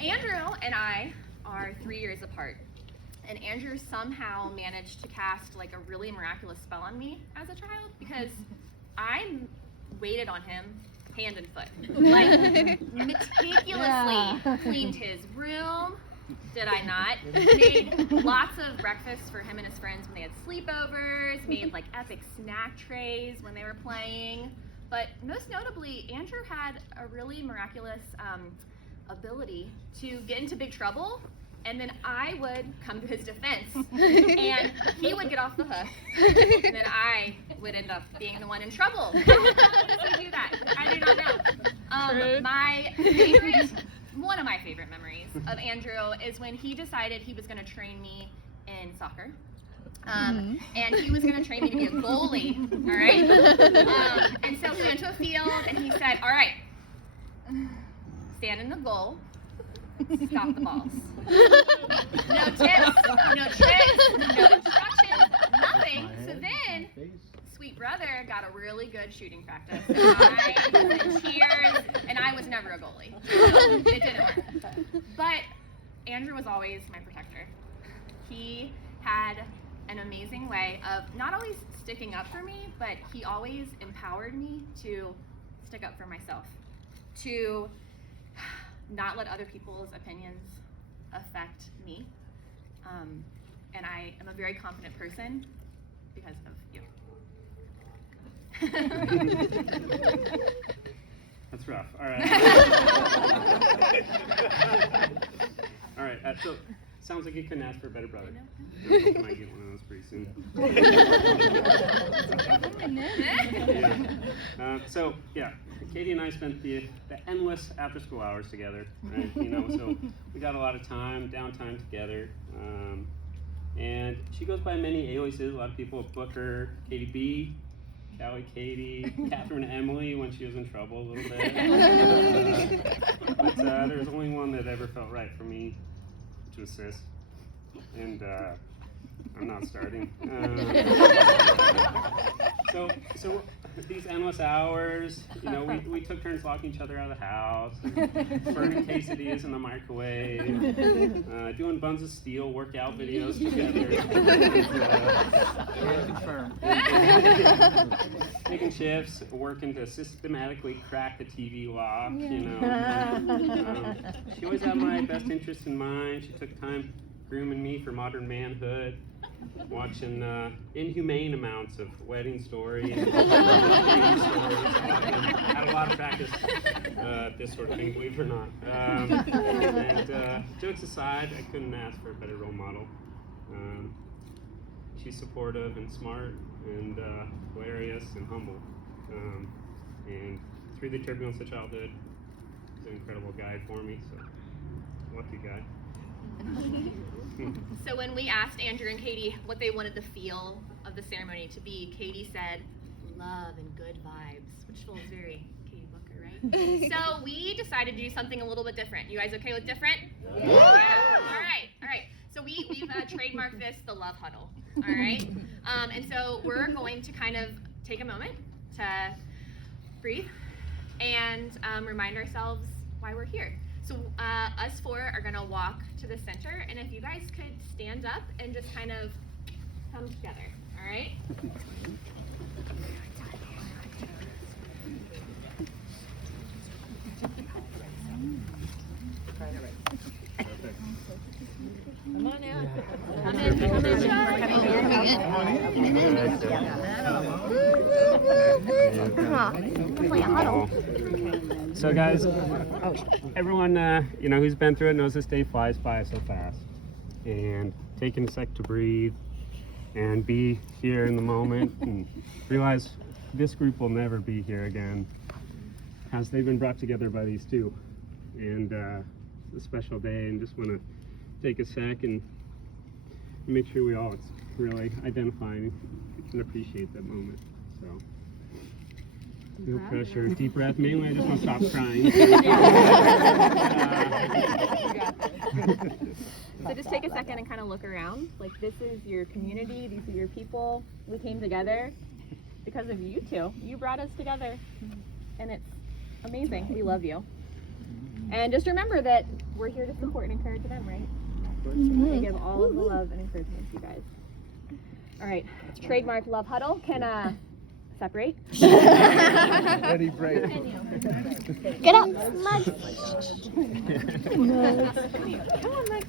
Andrew and I are 3 years apart. And Andrew somehow managed to cast like a really miraculous spell on me as a child because I waited on him hand and foot. Like meticulously cleaned his room. Did I not? Made lots of breakfasts for him and his friends when they had sleepovers, made like epic snack trays when they were playing. But most notably, Andrew had a really miraculous ability to get into big trouble, and then I would come to his defense, and he would get off the hook, and then I would end up being the one in trouble. How does he do that? I do not know. One of my favorite memories of Andrew is when he decided he was going to train me in soccer. And he was going to train me to be a goalie, all right? And so we went to a field, and he said, all right, stand in the goal, stop the balls. No tips, no tricks, no instructions, nothing. So then, sweet brother got a really good shooting practice. And I was in tears, and I was never a goalie. So it didn't work. But Andrew was always my protector. He had an amazing way of not always sticking up for me, but he always empowered me to stick up for myself, to not let other people's opinions affect me. And I am a very confident person because of you. That's rough. All right. All right. So sounds like you couldn't ask for a better brother. I might get one of those pretty soon. Yeah. Katie and I spent the endless after-school hours together, right? So we got a lot of downtime together. And she goes by many aliases. A lot of people book her Katie B, Callie Katie, Catherine Emily when she was in trouble a little bit. But there was only one that ever felt right for me, which was Sis. And I'm not starting. So these endless hours, we took turns locking each other out of the house, burning quesadillas in the microwave, doing Buns of Steel workout videos together, making shifts, working to systematically crack the TV lock. She always had my best interest in mind. She took time grooming me for modern manhood, watching inhumane amounts of Wedding Story and had a lot of practice this sort of thing, believe it or not. And jokes aside, I couldn't ask for a better role model. She's supportive and smart and hilarious and humble. And through the turbulence of childhood, she's an incredible guide for me, so lucky guy. So when we asked Andrew and Katie what they wanted the feel of the ceremony to be, Katie said, love and good vibes, which feels very Katie Booker, right? So we decided to do something a little bit different. You guys okay with different? Yeah. All right. So we've trademarked this, the love huddle, all right? And so we're going to kind of take a moment to breathe and remind ourselves why we're here. So us four are gonna walk to the center, and if you guys could stand up and just kind of come together, all right? Come on out. So guys, everyone who's been through it knows this day flies by so fast. And taking a sec to breathe and be here in the moment and realize this group will never be here again, as they've been brought together by these two. And it's a special day, and just want to take a sec and make sure we all really identify and appreciate that moment. So, no pressure. Deep breath. Mainly, I just want to stop crying. So just take a second and kind of look around. Like, this is your community. These are your people. We came together because of you two. You brought us together, and it's amazing. We love you. And just remember that we're here to support and encourage them, right? And give all of the love and encouragement to you guys. All right, trademark love huddle. Can separate? Ready, break. Get up, Mug. Come on, Mike.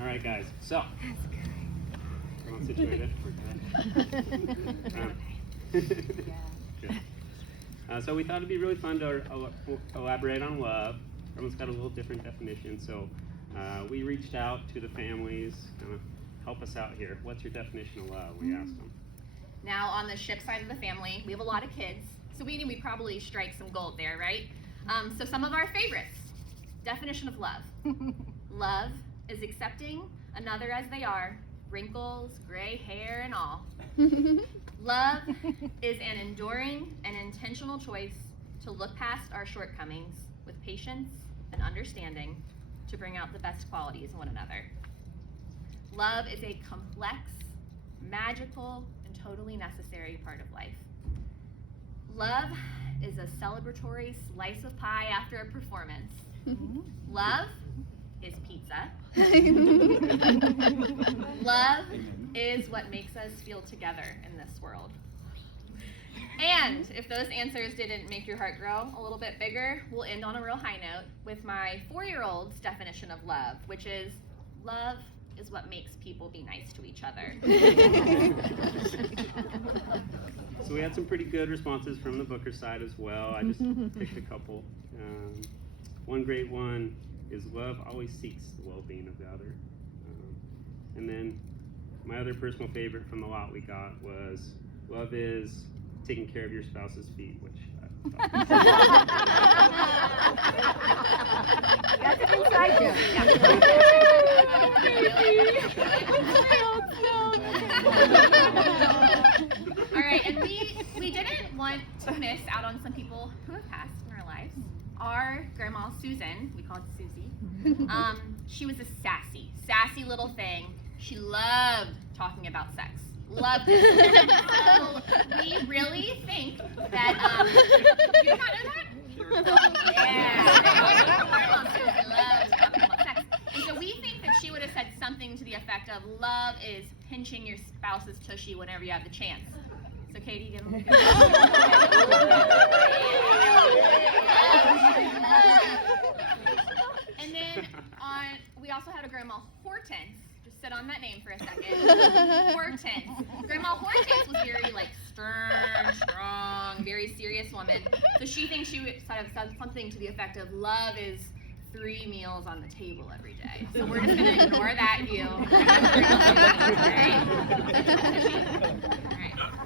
All right, guys. So, everyone situated. Good. So we thought it'd be really fun to elaborate on love. Everyone's got a little different definition, so we reached out to the families, help us out here. What's your definition of love? We asked them. Now, on the ship side of the family, we have a lot of kids, so we knew we'd probably strike some gold there, right? So some of our favorites. Definition of love. Love is accepting another as they are, wrinkles, gray hair, and all. Love is an enduring and intentional choice to look past our shortcomings with patience and understanding to bring out the best qualities in one another. Love is a complex, magical, and totally necessary part of life. Love is a celebratory slice of pie after a performance. Love is pizza. Love is what makes us feel together in this world. And if those answers didn't make your heart grow a little bit bigger, we'll end on a real high note with my 4-year-old's definition of love, which is love is what makes people be nice to each other. So we had some pretty good responses from the Booker side as well. I just picked a couple. One great one is love always seeks the well-being of the other. And then my other personal favorite from the lot we got was love is taking care of your spouse's feet, which I thought That's an inside joke. All right, and we didn't want to miss out on some people who have passed in our lives. Our grandma Susan, we called Susie, she was a sassy little thing. She loved talking about sex. Loved it. So we really think that, you did not know that? Yeah. Grandma Susie loved talking about sex. And so we think that she would have said something to the effect of, love is pinching your spouse's tushy whenever you have the chance. So Katie, give them a good And then we also had a Grandma Hortense. Just sit on that name for a second. Hortense. Grandma Hortense was very stern, strong, very serious woman. So she thinks she would have said something to the effect of, love is 3 meals on the table every day. So we're just going to ignore that view.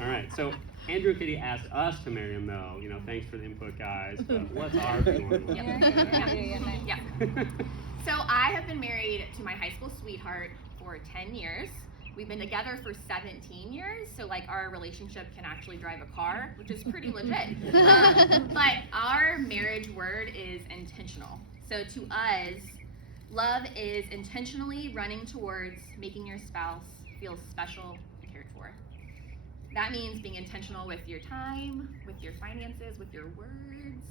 All right, so Andrew and Kitty asked us to marry him, though. Thanks for the input, guys. But what's our view on love? Yeah. So I have been married to my high school sweetheart for 10 years. We've been together for 17 years, so our relationship can actually drive a car, which is pretty legit. But our marriage word is intentional. So to us, love is intentionally running towards making your spouse feel special and cared for. That means being intentional with your time, with your finances, with your words.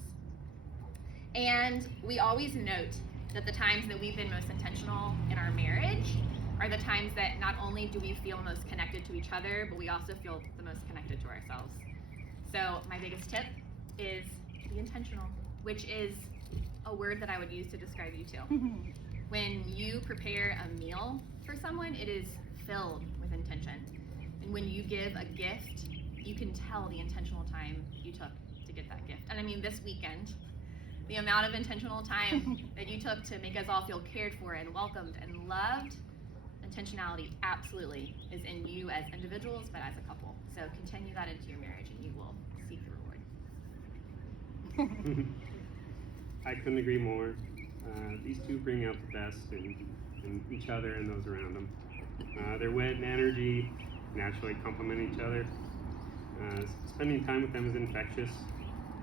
And we always note that the times that we've been most intentional in our marriage are the times that not only do we feel most connected to each other, but we also feel the most connected to ourselves. So my biggest tip is be intentional, which is a word that I would use to describe you too. When you prepare a meal for someone, it is filled with intention. And when you give a gift, you can tell the intentional time you took to get that gift. And I mean, this weekend, the amount of intentional time that you took to make us all feel cared for and welcomed and loved, intentionality absolutely is in you as individuals, but as a couple. So continue that into your marriage and you will seek the reward. I couldn't agree more. These two bring out the best in each other and those around them. Their wit and energy naturally complement each other. spending time with them is infectious.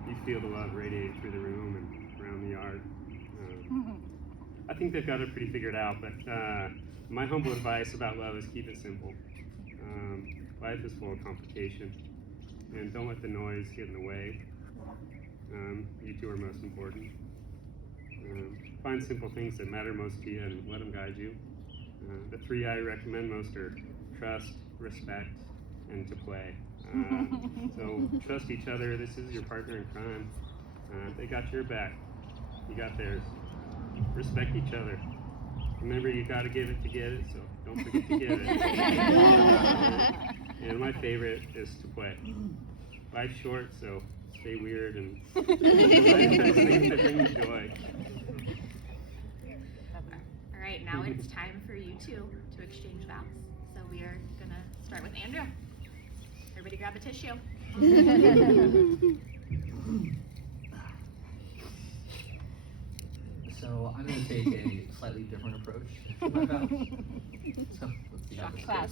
You feel the love radiate through the room and around the yard. I think they've got it pretty figured out, but my humble advice about love is keep it simple. Life is full of complication, and don't let the noise get in the way. You two are most important. Find simple things that matter most to you and let them guide you. The three I recommend most are trust, respect, and to play. So trust each other. This is your partner in crime. They got your back. You got theirs. Respect each other. Remember, you got to give it to get it, so don't forget to give it. And my favorite is to play. Life's short, so stay weird and find things that bring you joy. All right, now it's time for you two to exchange vows. So we are gonna start with Andrew. Everybody grab a tissue. So I'm going to take a slightly different approach to my vows. So let's see how this goes.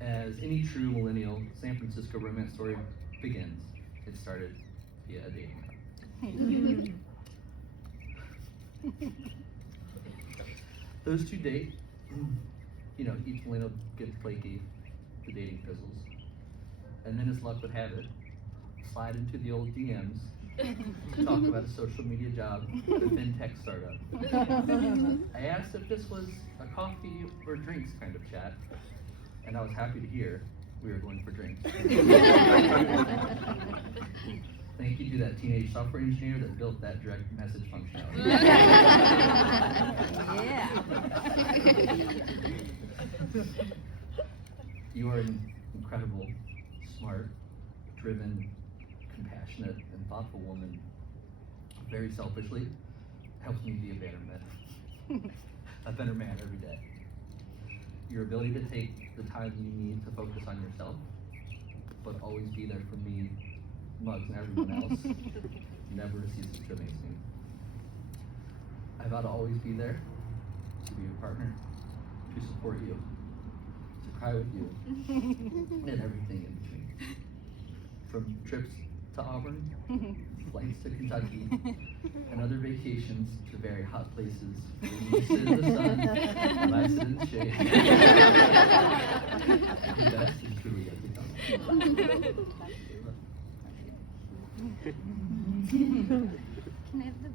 As any true millennial San Francisco romance story begins, it started via a dating app. Those two date. You know, each millennial gets flaky, the dating fizzles, and then as luck would have it, slide into the old DMs to talk about a social media job, a fintech startup. I asked if this was a coffee or drinks kind of chat, and I was happy to hear we were going for drinks. Thank you to that teenage software engineer that built that direct message functionality. You are an incredible, smart, driven, compassionate, and thoughtful woman. Very selfishly, helps me be a better man every day. Your ability to take the time you need to focus on yourself, but always be there for me, Mugs, and everyone else, never ceases to amaze me. I vow to always be there, to be your partner, to support you, to cry with you, and everything in between. From trips to Auburn, flights to Kentucky, and other vacations to very hot places where you sit in the sun and I sit in the shade. The best is truly yet to come. Can I have the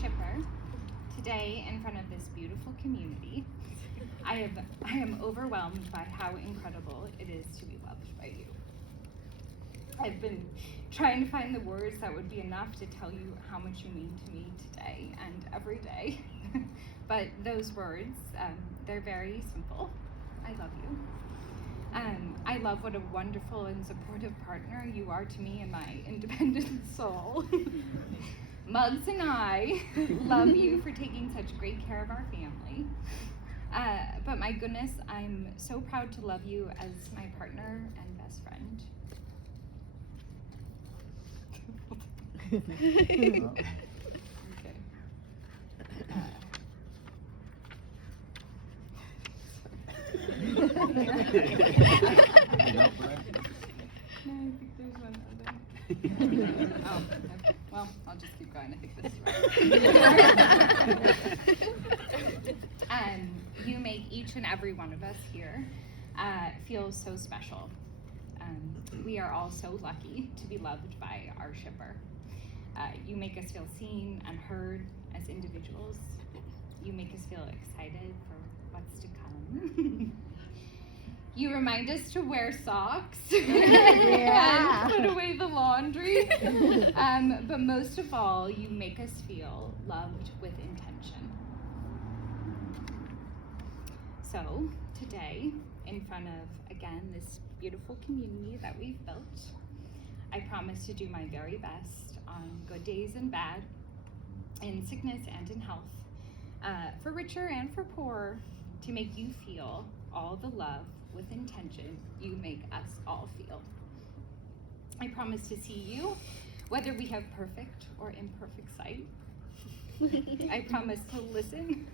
Shipper, today in front of this beautiful community, I am overwhelmed by how incredible it is to be loved by you. I've been trying to find the words that would be enough to tell you how much you mean to me today and every day. But those words, they're very simple. I love you. I love what a wonderful and supportive partner you are to me and my independent soul. Mugs and I love you for taking such great care of our family. But my goodness, I'm so proud to love you as my partner and best friend. Okay. No, I think there's one other. Oh, okay. Well, I'll just keep going. I think this is right. You make each and every one of us here feel so special. We are all so lucky to be loved by our shipper. You make us feel seen and heard as individuals. You make us feel excited for what's to come. You remind us to wear socks and put away the laundry. But most of all, you make us feel loved with intention. So today, in front of, again, this beautiful community that we've built, I promise to do my very best on good days and bad, in sickness and in health, for richer and for poor, to make you feel all the love with intention you make us all feel. I promise to see you, whether we have perfect or imperfect sight. I promise to listen,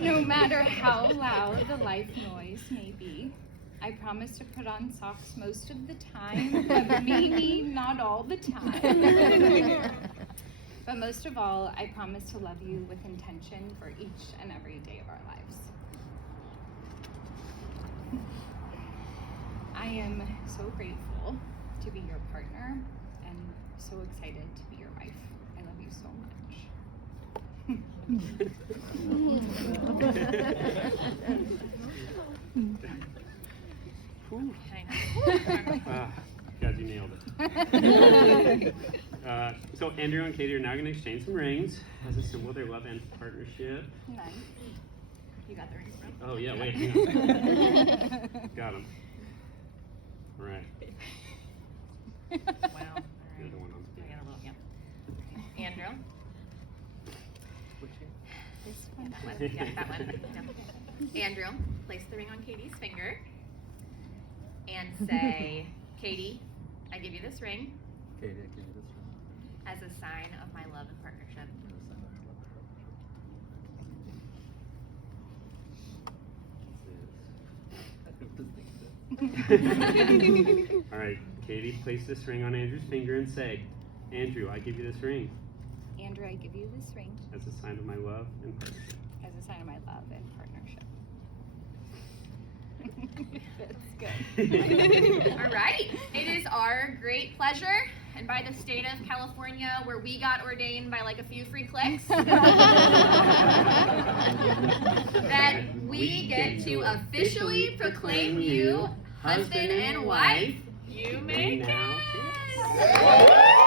no matter how loud the life noise may be. I promise to put on socks most of the time, but maybe not all the time. But most of all, I promise to love you with intention for each and every day of our lives. I am so grateful to be your partner and so excited to be your wife. I love you so much. Guys, you nailed it. So Andrew and Katie are now going to exchange some rings as a symbol of their love and partnership. Nice. You got the rings, bro? Oh yeah, wait. Hang on. Got them. All right. Wow. The other one on I speed. got a little, yeah. Andrew? This Yeah, one. that one. Yeah, that one. Yeah. Andrew, place the ring on Katie's finger and say, Katie, I give you this ring Katie, I give you this one. as a sign of my love and partnership. All right, Katie, place this ring on Andrew's finger and say, Andrew, I give you this ring Andrew, I give you this ring as a sign of my love and partnership. as a sign of my love and partnership. That's good. All right. It is our great pleasure, and by the state of California, where we got ordained by like a few free clicks, that we get to officially proclaim you husband and wife. You may now kiss.